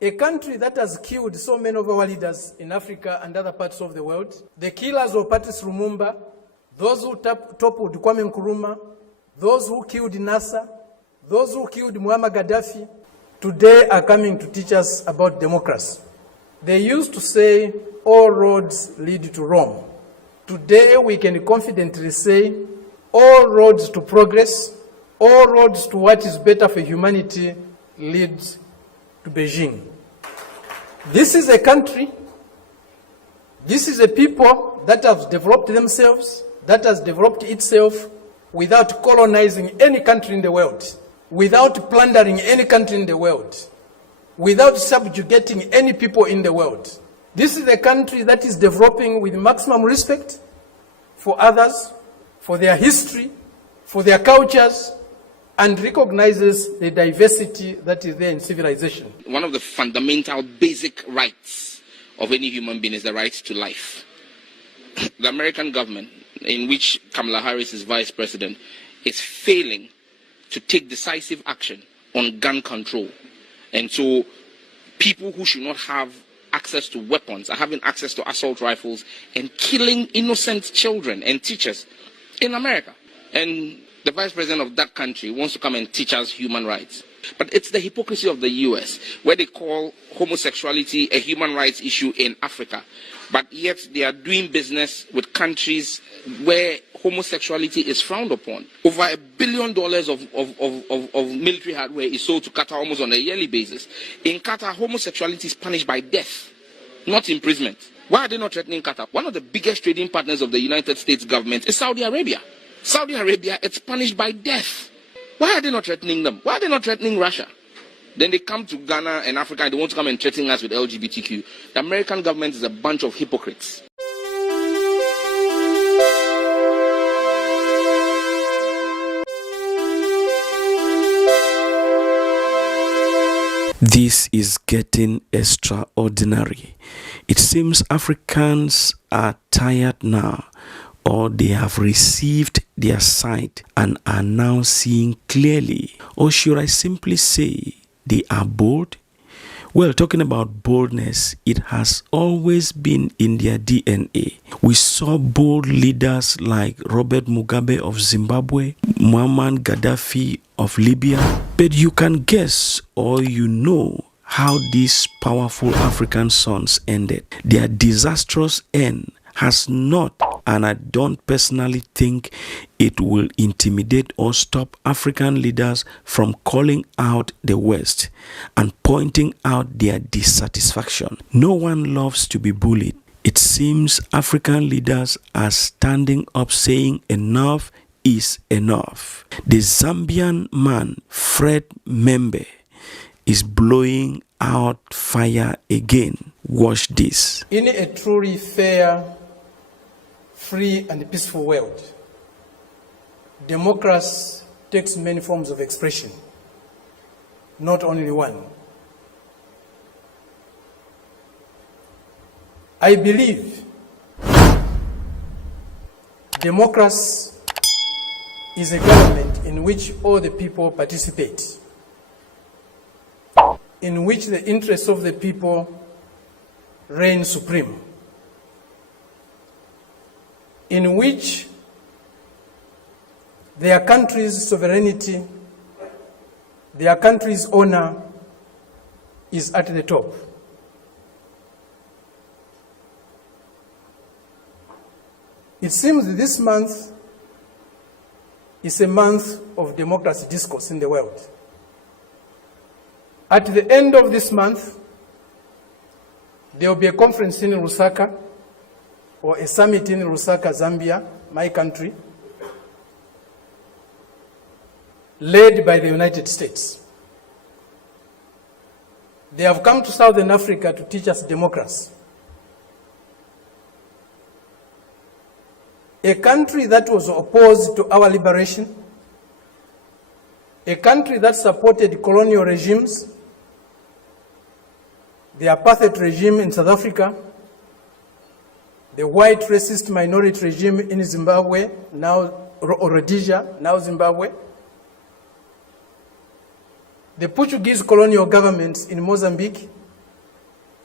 A country that has killed so many of our leaders in Africa and other parts of the world, the killers of Patrice Lumumba, those who toppled Kwame Nkrumah, those who killed Nasser, those who killed Muammar Gaddafi, today are coming to teach us about democracy. They used to say, all roads lead to Rome. Today we can confidently say, all roads to progress, all roads to what is better for humanity lead to Beijing. This is a country, this is a people that have developed themselves, that has developed itself without colonizing any country in the world, without plundering any country in the world, without subjugating any people in the world. This is a country that is developing with maximum respect for others, for their history, for their cultures, and recognizes the diversity that is there in civilization. One of the fundamental basic rights of any human being is the right to life. The American government, in which Kamala Harris is vice president, is failing to take decisive action on gun control. And so people who should not have access to weapons are having access to assault rifles and killing innocent children and teachers in America. And the vice president of that country wants to come and teach us human rights. But it's the hypocrisy of the US, where they call homosexuality a human rights issue in Africa. But yet they are doing business with countries where homosexuality is frowned upon. Over $1 billion of military hardware is sold to Qatar almost on a yearly basis. In Qatar, homosexuality is punished by death, not imprisonment. Why are they not threatening Qatar? One of the biggest trading partners of the United States government is Saudi Arabia. Saudi Arabia, it's punished by death. Why are they not threatening them? Why are they not threatening Russia? Then they come to Ghana and Africa and they want to come and threaten us with LGBTQ. The American government is a bunch of hypocrites. This is getting extraordinary. It seems Africans are tired now, or they have received their sight and are now seeing clearly. Or should I simply say they are bold? Well, talking about boldness, it has always been in their DNA. We saw bold leaders like Robert Mugabe of Zimbabwe, Muammar Gaddafi of Libya. But you can guess or you know how these powerful African sons ended. Their disastrous end has not, and I don't personally think it will intimidate or stop African leaders from calling out the West and pointing out their dissatisfaction. No one loves to be bullied. It seems African leaders are standing up saying enough is enough. The Zambian man, Fred Membe, is blowing out fire again. Watch this. In a truly fair, free and peaceful world, democracy takes many forms of expression, not only one. I believe democracy is a government in which all the people participate, in which the interests of the people reign supreme, in which their country's sovereignty, their country's honor is at the top. It seems that this month is a month of democracy discourse in the world. At the end of this month, there will be a conference in Lusaka, or a summit in Lusaka, Zambia, my country, led by the United States. They have come to Southern Africa to teach us democracy. A country that was opposed to our liberation, a country that supported colonial regimes, the apartheid regime in South Africa, the white racist minority regime in Zimbabwe, now Rhodesia, now Zimbabwe, the Portuguese colonial governments in Mozambique,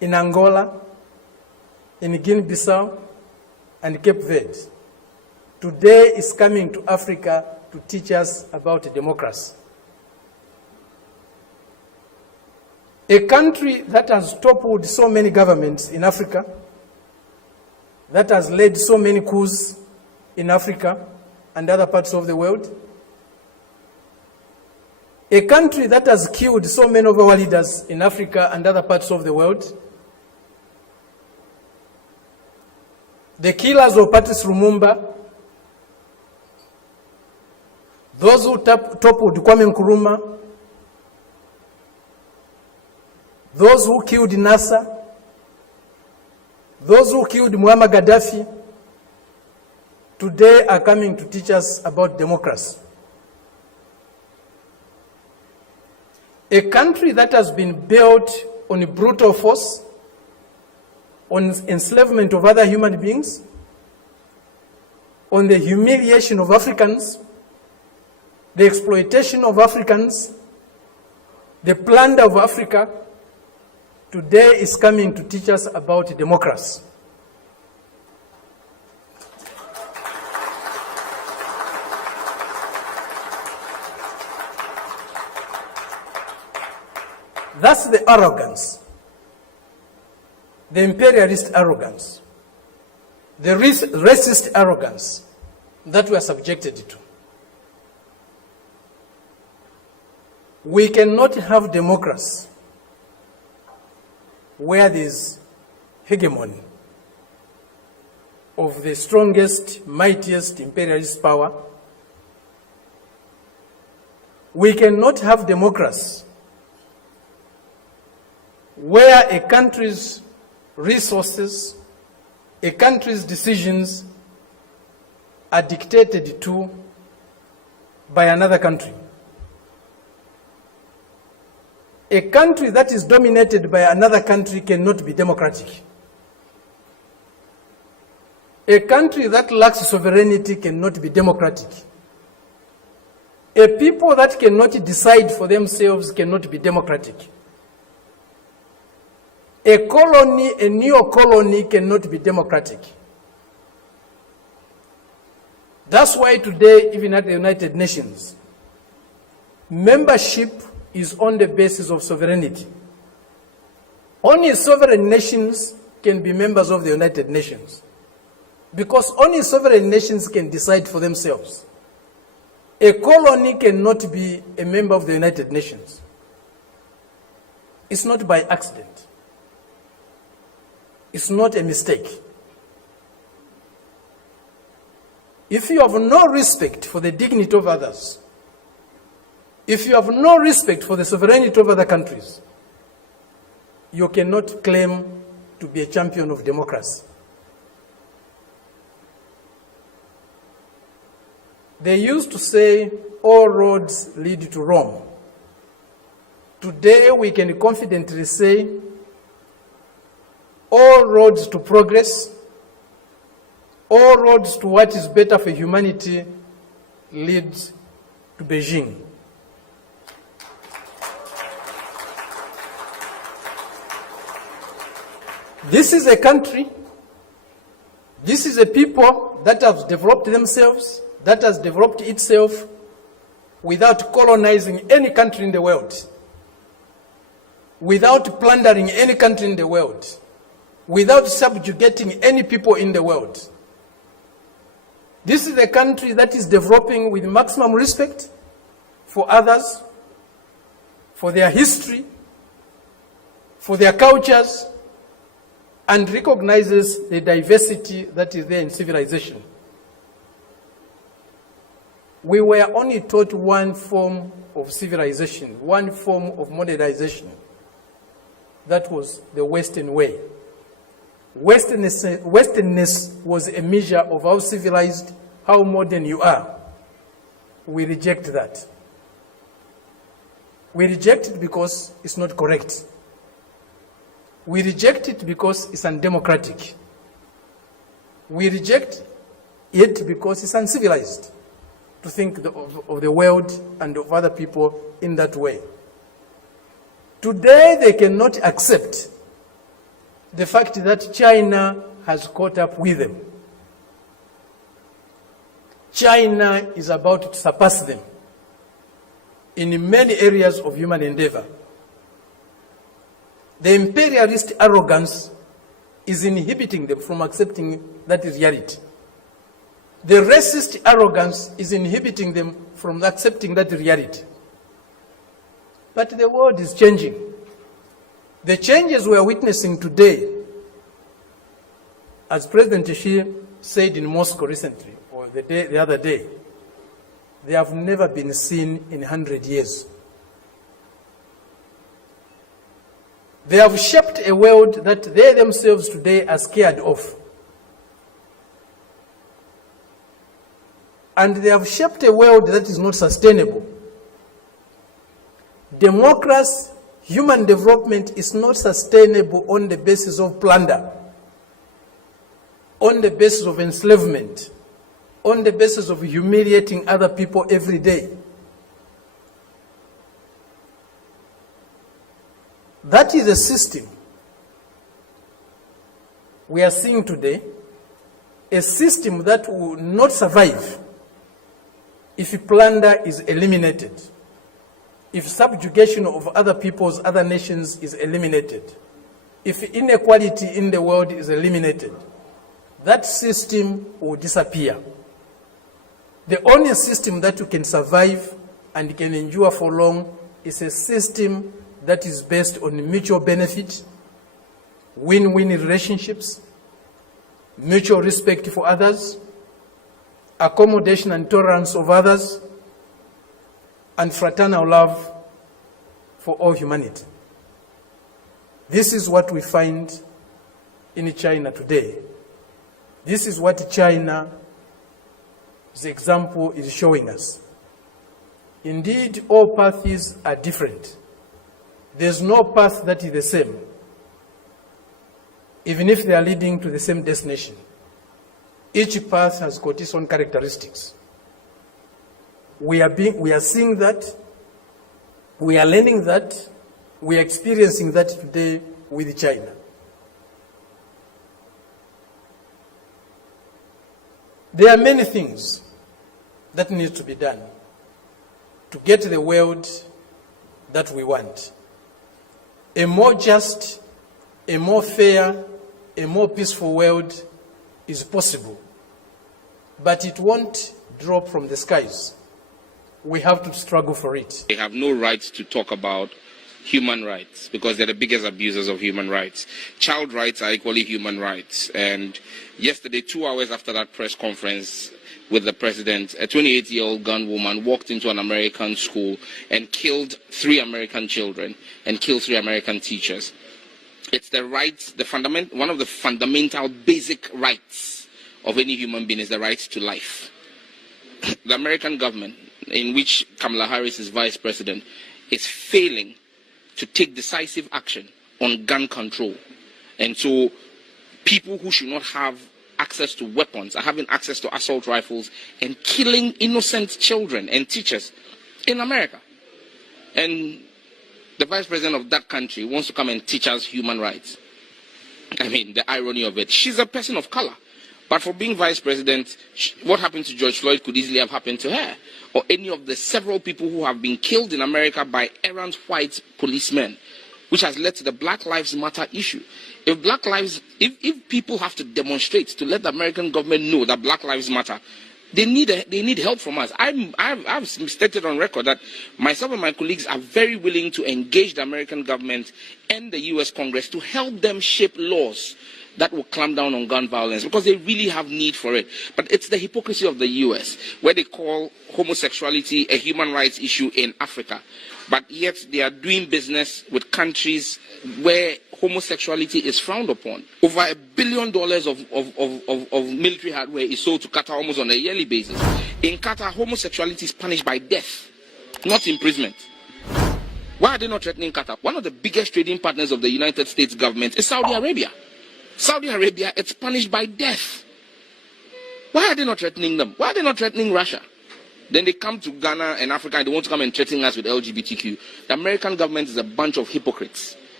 in Angola, in Guinea-Bissau, and Cape Verde. Today is coming to Africa to teach us about democracy. A country that has toppled so many governments in Africa, that has led so many coups in Africa and other parts of the world, a country that has killed so many of our leaders in Africa and other parts of the world, the killers of Patrice Lumumba, those who toppled Kwame Nkrumah, those who killed Nasser, those who killed Muammar Gaddafi, today are coming to teach us about democracy. A country that has been built on brutal force, on enslavement of other human beings, on the humiliation of Africans, the exploitation of Africans, the plunder of Africa, today is coming to teach us about democracy. That's the arrogance, the imperialist arrogance, the racist arrogance that we are subjected to. We cannot have democracy where there is hegemony of the strongest, mightiest imperialist power. We cannot have democracy where a country's resources, a country's decisions are dictated to by another country. A country that is dominated by another country cannot be democratic. A country that lacks sovereignty cannot be democratic. A people that cannot decide for themselves cannot be democratic. A colony, a neo-colony cannot be democratic. That's why today, even at the United Nations, membership is on the basis of sovereignty. Only sovereign nations can be members of the United Nations, because only sovereign nations can decide for themselves. A colony cannot be a member of the United Nations. It's not by accident. It's not a mistake. If you have no respect for the dignity of others, if you have no respect for the sovereignty of other countries, you cannot claim to be a champion of democracy. They used to say, all roads lead to Rome. Today we can confidently say, all roads to progress, all roads to what is better for humanity lead to Beijing. This is a country, this is a people that have developed themselves, that has developed itself without colonizing any country in the world, without plundering any country in the world, without subjugating any people in the world. This is a country that is developing with maximum respect for others, for their history, for their cultures, and recognizes the diversity that is there in civilization. We were only taught one form of civilization, one form of modernization. That was the Western way. Westernness was a measure of how civilized, how modern you are. We reject that. We reject it because it's not correct. We reject it because it's undemocratic. We reject it because it's uncivilized to think of the world and of other people in that way. Today they cannot accept the fact that China has caught up with them. China is about to surpass them in many areas of human endeavor. The imperialist arrogance is inhibiting them from accepting that reality. The racist arrogance is inhibiting them from accepting that reality. But the world is changing. The changes we are witnessing today, as President Xi said in Moscow recently, or the other day, they have never been seen in 100 years. They have shaped a world that they themselves today are scared of. And they have shaped a world that is not sustainable. Democracy, human development is not sustainable on the basis of plunder, on the basis of enslavement, on the basis of humiliating other people every day. That is a system we are seeing today, a system that will not survive if plunder is eliminated, if subjugation of other peoples, other nations is eliminated, if inequality in the world is eliminated. That system will disappear. The only system that you can survive and can endure for long is a system that is based on mutual benefit, win-win relationships, mutual respect for others, accommodation and tolerance of others, and fraternal love for all humanity. This is what we find in China today. This is what China's example is showing us. Indeed, all paths are different. There's no path that is the same, even if they are leading to the same destination. Each path has got its own characteristics. We are seeing that, we are learning that, we are experiencing that today with China. There are many things that need to be done to get the world that we want. A more just, a more fair, a more peaceful world is possible, but it won't drop from the skies. We have to struggle for it. They have no right to talk about human rights because they're the biggest abusers of human rights. Child rights are equally human rights. And yesterday, 2 hours after that press conference with the president, a 28-year-old gun woman walked into an American school and killed 3 American children and killed 3 American teachers. It's the rights, one of the fundamental basic rights of any human being is the right to life. The American government, in which Kamala Harris is vice president, is failing to take decisive action on gun control. And so people who should not have access to weapons are having access to assault rifles and killing innocent children and teachers in America. And the vice president of that country wants to come and teach us human rights. I mean, the irony of it. She's a person of color. But for being vice president, what happened to George Floyd could easily have happened to her, or any of the several people who have been killed in America by errant white policemen, which has led to the Black Lives Matter issue. If people have to demonstrate to let the American government know that Black Lives Matter, they need help from us. I've stated on record that myself and my colleagues are very willing to engage the American government and the US Congress to help them shape laws that will clamp down on gun violence, because they really have need for it. But it's the hypocrisy of the US, where they call homosexuality a human rights issue in Africa, but yet they are doing business with countries where homosexuality is frowned upon. Over $1 billion of military hardware is sold to Qatar almost on a yearly basis. In Qatar, homosexuality is punished by death, not imprisonment. Why are they not threatening Qatar? One of the biggest trading partners of the United States government is Saudi Arabia. Saudi Arabia, it's punished by death. Why are they not threatening them? Why are they not threatening Russia? Then they come to Ghana and Africa and they want to come and threaten us with LGBTQ. The American government is a bunch of hypocrites.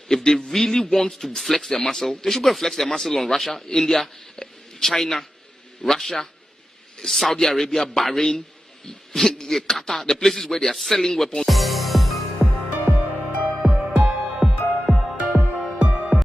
if they really want to flex their muscle, they should go and flex their muscle on Russia, India, China, Russia, Saudi Arabia, Bahrain, Qatar, the places where they are selling weapons.